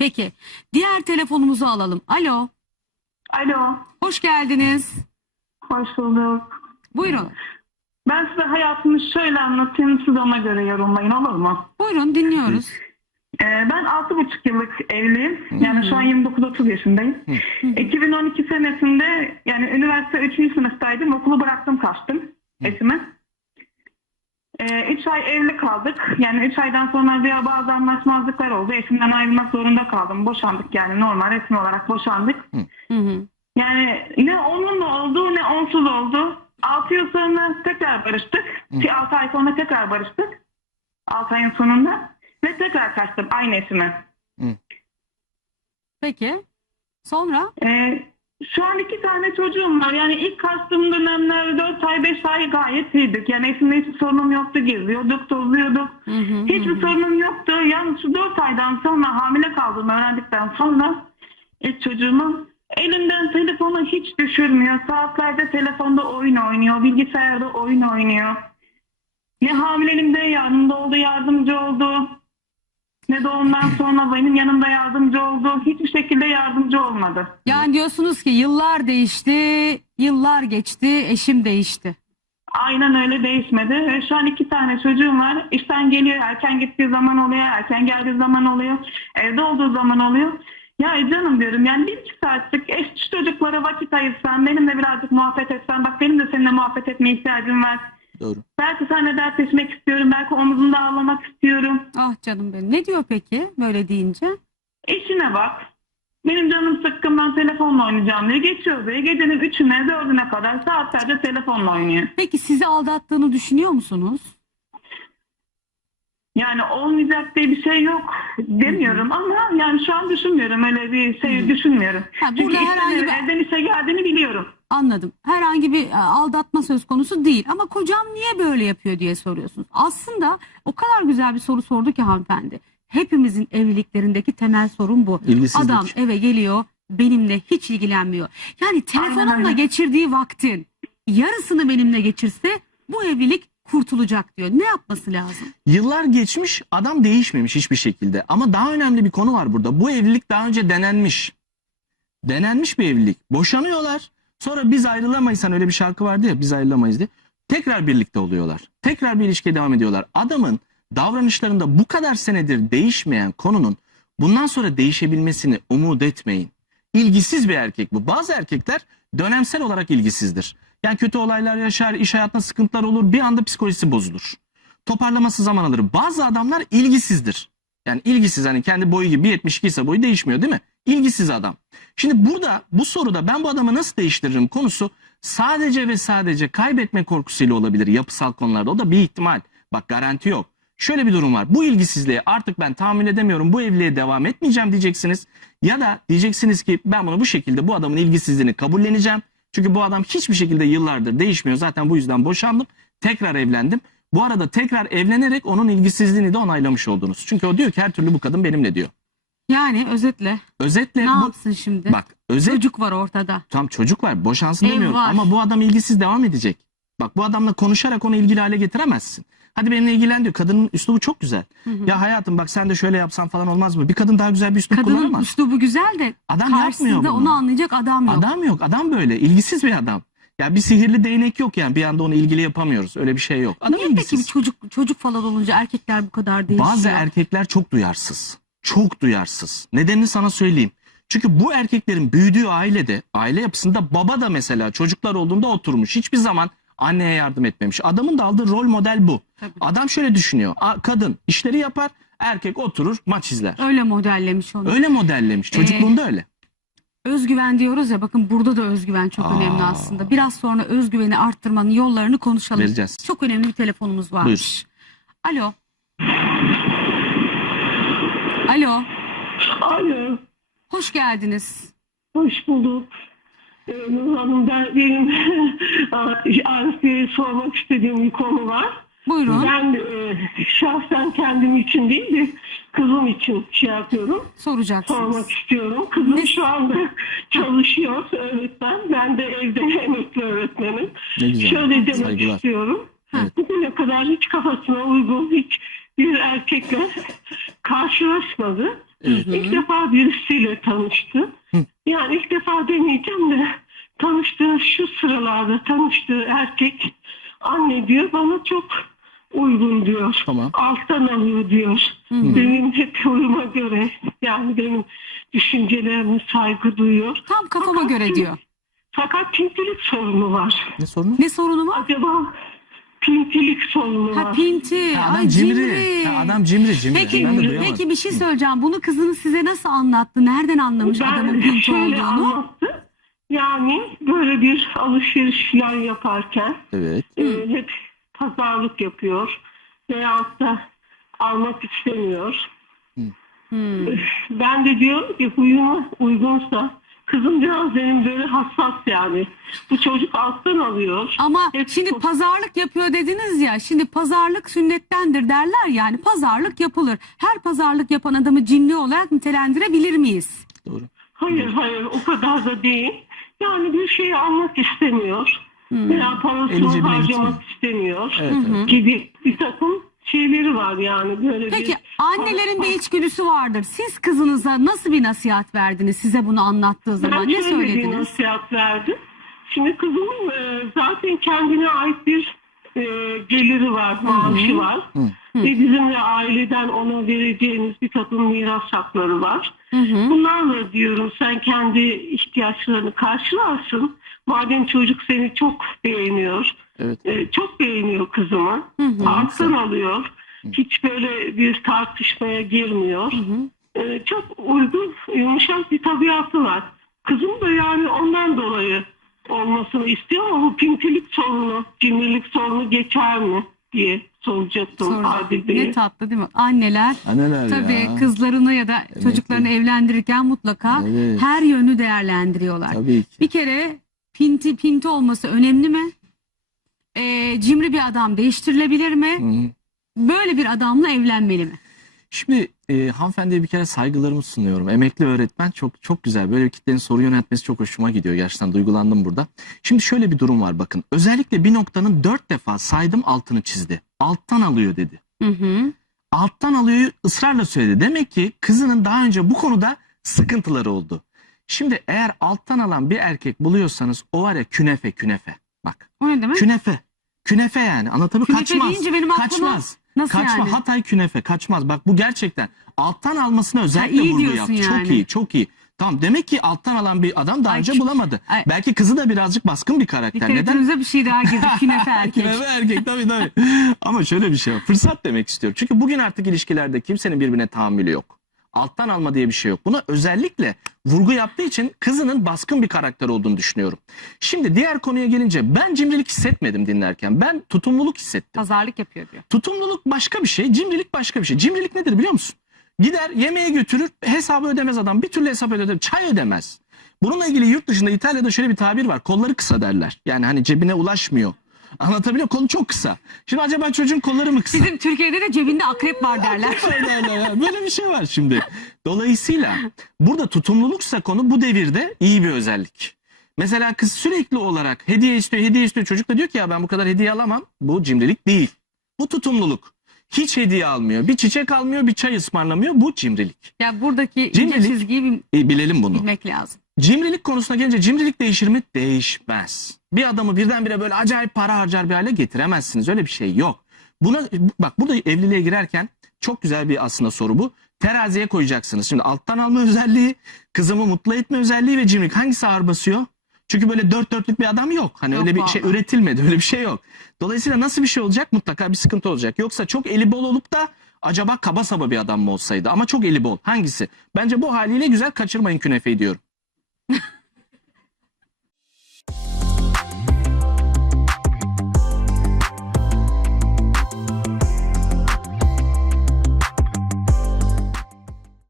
Peki. Diğer telefonumuzu alalım. Alo. Alo, Hoş geldiniz. hoş bulduk. Buyurun. Ben size hayatımı şöyle anlatayım, siz ona göre yorumlayın olur mu? Buyurun dinliyoruz. Ee, ben 6,5 yıllık evliyim. Yani şu an 29-30 yaşındayım. 2012 senesinde yani üniversite 3. sınıftaydım. Okulu bıraktım kaçtım eşime. 3 ay evli kaldık. Yani 3 aydan sonra diye bazı anlaşmazlıklar oldu. Eşimden ayrılmak zorunda kaldım. Boşandık yani normal resmi olarak boşandık. Hı hı. Yani ne onunla oldu ne onsuz oldu. 6 yıl sonra tekrar barıştık. 6 ay sonra tekrar barıştık. 6 ayın sonunda. Ve tekrar kaçtım aynı eşime. Peki. Sonra? Ee, şu an iki tane çocuğum var. Yani ilk kaçtığım dönemler 4 ay 5 ay gayet iyiydik. Yani eşimle hiçbir sorunum yoktu. Geziyorduk, tozuyorduk. Hı hı, Hiçbir hı sorunum yoktu. Yalnız şu 4 aydan sonra hamile kaldığımı öğrendikten sonra ilk çocuğumu elimden telefonu hiç düşürmüyor. Saatlerde telefonda oyun oynuyor. Bilgisayarda oyun oynuyor. Ne oldu, yardımcı oldu. Ne doğumdan sonra benim yanımda yardımcı oldu. Hiçbir şekilde yardımcı olmadı. Yani diyorsunuz ki yıllar değişti, yıllar geçti, eşim değişti. Aynen öyle değişmedi. Ve şu an iki tane çocuğum var. İşten geliyor, erken gittiği zaman oluyor, erken geldiği zaman oluyor, evde olduğu zaman oluyor. Ya canım diyorum yani bir iki saatlik eş çocuklara vakit ayırsan, benimle birazcık muhabbet etsen, bak benim de seninle muhabbet etmeye ihtiyacım var. Doğru. Belki seninle dertleşmek istiyorum, belki omuzunda ağlamak istiyorum. Ah canım benim. Ne diyor peki böyle deyince? İşine bak. Benim canım sıkkın ben telefonla oynayacağım diye geçiyor ve gecenin üçüne dördüne kadar saatlerce telefonla oynuyor. Peki sizi aldattığını düşünüyor musunuz? Yani olmayacak diye bir şey yok demiyorum ama yani şu an düşünmüyorum öyle bir şey düşünmüyorum. Ha, Çünkü burada işten herhangi eve, bir- evden işe geldiğini biliyorum. Anladım. Herhangi bir e, aldatma söz konusu değil. Ama kocam niye böyle yapıyor diye soruyorsunuz. Aslında o kadar güzel bir soru sordu ki hanımefendi. Hepimizin evliliklerindeki temel sorun bu. İlgisizlik. Adam eve geliyor benimle hiç ilgilenmiyor. Yani telefonumla öyle. geçirdiği vaktin yarısını benimle geçirse bu evlilik kurtulacak diyor. Ne yapması lazım? Yıllar geçmiş adam değişmemiş hiçbir şekilde. Ama daha önemli bir konu var burada. Bu evlilik daha önce denenmiş. Denenmiş bir evlilik. Boşanıyorlar. Sonra biz ayrılamayız. Hani öyle bir şarkı vardı ya biz ayrılamayız diye. Tekrar birlikte oluyorlar. Tekrar bir ilişkiye devam ediyorlar. Adamın davranışlarında bu kadar senedir değişmeyen konunun bundan sonra değişebilmesini umut etmeyin. İlgisiz bir erkek bu. Bazı erkekler dönemsel olarak ilgisizdir. Yani kötü olaylar yaşar, iş hayatında sıkıntılar olur, bir anda psikolojisi bozulur. Toparlaması zaman alır. Bazı adamlar ilgisizdir. Yani ilgisiz hani kendi boyu gibi 1.72 ise boyu değişmiyor değil mi? İlgisiz adam. Şimdi burada bu soruda ben bu adamı nasıl değiştiririm konusu sadece ve sadece kaybetme korkusuyla olabilir yapısal konularda. O da bir ihtimal. Bak garanti yok. Şöyle bir durum var. Bu ilgisizliğe artık ben tahammül edemiyorum. Bu evliliğe devam etmeyeceğim diyeceksiniz. Ya da diyeceksiniz ki ben bunu bu şekilde bu adamın ilgisizliğini kabulleneceğim. Çünkü bu adam hiçbir şekilde yıllardır değişmiyor. Zaten bu yüzden boşandım. Tekrar evlendim. Bu arada tekrar evlenerek onun ilgisizliğini de onaylamış oldunuz. Çünkü o diyor ki her türlü bu kadın benimle diyor. Yani özetle Özetle ne bu yapsın şimdi? bak özet Çocuk var ortada. tam çocuk var boşansın Ev demiyorum var. ama bu adam ilgisiz devam edecek. Bak bu adamla konuşarak onu ilgili hale getiremezsin. Hadi benimle ilgilen diyor. Kadının üslubu çok güzel. Ya hayatım bak sen de şöyle yapsan falan olmaz mı? Bir kadın daha güzel bir üslup Kadının kullanamaz. üslubu güzel de Adam karşısında yapmıyor bunu. onu anlayacak adam yok. Adam yok. Adam böyle. ilgisiz bir adam. Ya bir sihirli değnek yok yani. Bir anda onu ilgili yapamıyoruz. Öyle bir şey yok. Adam Niye peki bir çocuk çocuk falan olunca erkekler bu kadar değişiyor? Bazı erkekler çok duyarsız. Çok duyarsız. Nedenini sana söyleyeyim. Çünkü bu erkeklerin büyüdüğü ailede, aile yapısında baba da mesela çocuklar olduğunda oturmuş. Hiçbir zaman anneye yardım etmemiş. Adamın da aldığı rol model bu. Tabii. Adam şöyle düşünüyor. A- Kadın işleri yapar, erkek oturur, maç izler. Öyle modellemiş onu. Öyle modellemiş. Çocukluğunda öyle. Özgüven diyoruz ya bakın burada da özgüven çok Aa. önemli aslında. Biraz sonra özgüveni arttırmanın yollarını konuşalım. Vereceğiz. Çok önemli bir telefonumuz varmış. Alo. Alo. Alo, Hoş geldiniz. hoş bulduk. Ee, Nur Hanım ben, benim Arif'e sormak istediğim bir konu var. Buyurun. Ben e, şahsen kendim için değil de kızım için şey yapıyorum. Soracaksınız. sormak istiyorum. Kızım Ne- şu anda çalışıyor öğretmen. Ben de evde emekli öğretmenim. Ne güzel. Şöyle demek Saygılar. istiyorum. Evet. Bugüne kadar hiç kafasına uygun, hiç bir erkekle karşılaşmadı. Evet. İlk defa birisiyle tanıştı. Hı. Yani ilk defa demeyeceğim de tanıştığı şu sıralarda tanıştığı erkek anne diyor bana çok uygun diyor. Tamam. Alttan alıyor diyor. Benim hep uyuma göre yani benim düşüncelerime saygı duyuyor. Tam kafama göre diyor. Fakat pintilik sorunu var. Ne sorunu? Ne sorunu var? Acaba pintilik sorunu Ha pinti. Ha, adam Ay cimri. cimri. Ha, adam cimri cimri. Peki, ben de duyamadım. peki bir şey söyleyeceğim. Bunu kızınız size nasıl anlattı? Nereden anlamış adamın ben pinti şöyle olduğunu? anlattı. Yani böyle bir alışveriş yan yaparken Evet. e, hep pazarlık yapıyor. Veyahut da almak istemiyor. Hmm. Ben de diyorum ki huyuma uygunsa kızım biraz benim böyle hassas yani. Bu çocuk alttan alıyor. Ama Hep şimdi çok- pazarlık yapıyor dediniz ya. Şimdi pazarlık sünnettendir derler yani. Pazarlık yapılır. Her pazarlık yapan adamı cimri olarak nitelendirebilir miyiz? Doğru. Hayır hayır o kadar da değil. Yani bir şeyi almak istemiyor. Veya Eli parasını cebine harcamak istemiyor. Evet, evet. Gibi bir takım şeyleri var yani. Böyle Peki bir... annelerin bir içgüdüsü vardır. Siz kızınıza nasıl bir nasihat verdiniz size bunu anlattığı zaman? Ben Ne şöyle bir söylediniz? nasihat verdim. Şimdi kızımın e, zaten kendine ait bir e, geliri var, maaşı var. Ve bizim de aileden ona vereceğimiz bir takım miras hakları var. Bunlarla diyorum sen kendi ihtiyaçlarını karşılarsın. Madem çocuk seni çok beğeniyor, Evet. e, çok beğeniyor kızımı. Alttan alıyor. Hiç böyle bir tartışmaya girmiyor. E, çok uygun, yumuşak bir tabiatı var. Kızım da yani ondan dolayı olmasını istiyor ama bu pintilik sorunu, cimrilik sorunu geçer mi diye soracaktım. Adil Bey'e. Ne tatlı değil mi? Anneler Anneler tabii ya. kızlarını ya da çocuklarını evlendirirken mutlaka Evet. her yönü değerlendiriyorlar. Tabii ki. Bir kere pinti pinti olması önemli mi? Ee, cimri bir adam değiştirilebilir mi? Hı. Böyle bir adamla evlenmeli mi? Şimdi e, hanımefendiye bir kere saygılarımı sunuyorum. Emekli öğretmen çok çok güzel. Böyle kitlenin soru yöneltmesi çok hoşuma gidiyor. Gerçekten duygulandım burada. Şimdi şöyle bir durum var bakın. Özellikle bir noktanın dört defa saydım altını çizdi. Alttan alıyor dedi. Hı hı. Alttan alıyor ısrarla söyledi. Demek ki kızının daha önce bu konuda sıkıntıları oldu. Şimdi eğer alttan alan bir erkek buluyorsanız o var ya künefe künefe. Bak O ne demek? künefe. Künefe yani anlatabiliyor Künefe kaçmaz. deyince benim aklıma- kaçmaz. Nasıl Kaçma yani? Hatay künefe kaçmaz. Bak bu gerçekten alttan almasına özellikle iyi vurgu diyorsun yaptı. yani. Çok iyi çok iyi. Tamam demek ki alttan alan bir adam daha Ay, önce bulamadı. Ay. Belki kızı da birazcık baskın bir karakter. Neden? Literatürümüze bir şey daha girdi. Künefe erkek. Künefe erkek tabii tabii. Ama şöyle bir şey var. Fırsat demek istiyorum. Çünkü bugün artık ilişkilerde kimsenin birbirine tahammülü yok. Alttan alma diye bir şey yok. Buna özellikle vurgu yaptığı için kızının baskın bir karakter olduğunu düşünüyorum. Şimdi diğer konuya gelince ben cimrilik hissetmedim dinlerken. Ben tutumluluk hissettim. Pazarlık yapıyor diyor. Tutumluluk başka bir şey, cimrilik başka bir şey. Cimrilik nedir biliyor musun? Gider yemeğe götürür, hesabı ödemez adam. Bir türlü hesap öder, çay ödemez. Bununla ilgili yurt dışında İtalya'da şöyle bir tabir var. Kolları kısa derler. Yani hani cebine ulaşmıyor. Anlatabiliyor? Kolu çok kısa. Şimdi acaba çocuğun kolları mı kısa? Bizim Türkiye'de de cebinde akrep var derler. Böyle bir şey var şimdi. Dolayısıyla burada tutumluluksa konu bu devirde iyi bir özellik. Mesela kız sürekli olarak hediye istiyor, hediye istiyor. Çocuk da diyor ki ya ben bu kadar hediye alamam. Bu cimrilik değil. Bu tutumluluk. Hiç hediye almıyor. Bir çiçek almıyor, bir çay ısmarlamıyor. Bu cimrilik. ya buradaki ince Cimrilik- çizgiyi bil- E, bilelim bunu. bilmek lazım. Cimrilik konusuna gelince cimrilik değişir mi? Değişmez. Bir adamı birdenbire böyle acayip para harcar bir hale getiremezsiniz. Öyle bir şey yok. Buna bak burada evliliğe girerken çok güzel bir aslında soru bu. Teraziye koyacaksınız. Şimdi alttan alma özelliği, kızımı mutlu etme özelliği ve cimrilik hangisi ağır basıyor? Çünkü böyle dört dörtlük bir adam yok. Hani Yok öyle bir şey vallahi. üretilmedi. Öyle bir şey yok. Dolayısıyla nasıl bir şey olacak? Mutlaka bir sıkıntı olacak. Yoksa çok eli bol olup da acaba kaba saba bir adam mı olsaydı? Ama çok eli bol. Hangisi? Bence bu haliyle güzel kaçırmayın künefeyi diyorum.